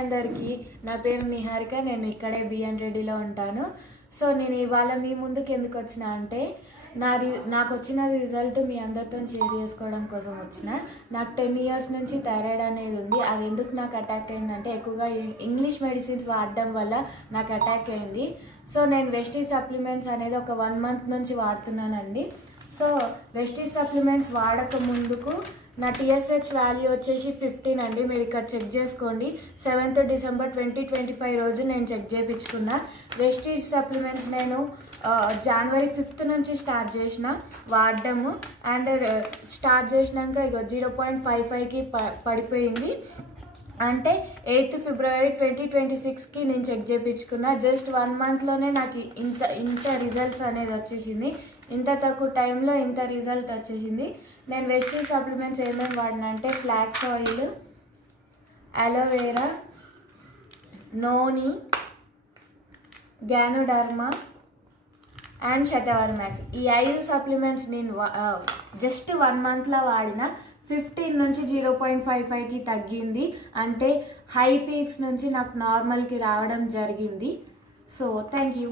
అందరికీ, నా పేరు నిహారిక. నేను ఇక్కడే బిఎన్ రెడ్డిలో ఉంటాను. సో నేను ఇవాళ మీ ముందుకు ఎందుకు వచ్చిన అంటే నాకు వచ్చిన రిజల్ట్ మీ అందరితో షేర్ చేసుకోవడం కోసం వచ్చిన. నాకు 10 years నుంచి థైరాయిడ్ అనేది ఉంది. అది ఎందుకు నాకు అటాక్ అయిందంటే ఎక్కువగా ఇంగ్లీష్ మెడిసిన్స్ వాడడం వల్ల నాకు అటాక్ అయింది. సో నేను వెస్టీజ్ సప్లిమెంట్స్ అనేది ఒక 1 month నుంచి వాడుతున్నానండి. సో వెస్టీజ్ సప్లిమెంట్స్ వాడక ముందుకు నా TSH వాల్యూ వచ్చేసి 15 అండి. మీరు ఇక్కడ చెక్ చేసుకోండి. 7th December 2025 రోజు నేను చెక్ చేయించుకున్నా. వెస్టీజ్ సప్లిమెంట్స్ నేను January 5th నుంచి స్టార్ట్ చేసిన వాడడము. అండ్ స్టార్ట్ చేసినాక ఇక 0.55కి పడిపోయింది. అంటే 8th February 2026కి నేను చెక్ చేయించుకున్నా. జస్ట్ 1 monthలోనే నాకు ఇంత రిజల్ట్స్ అనేది వచ్చేసింది. ఇంత తక్కువ టైంలో ఇంత రిజల్ట్ వచ్చేసింది. నేను వెస్టీజ్ సప్లిమెంట్స్ ఏమేమి వాడినా అంటే flax oil, aloe vera, noni, ganoderma and shatavari max. ఈ 5 సప్లిమెంట్స్ నేను జస్ట్ 1 monthలో వాడిన. 15 నుంచి 0.55కి తగ్గింది. అంటే హై పీక్స్ నుంచి నాకు నార్మల్కి రావడం జరిగింది. So thank you.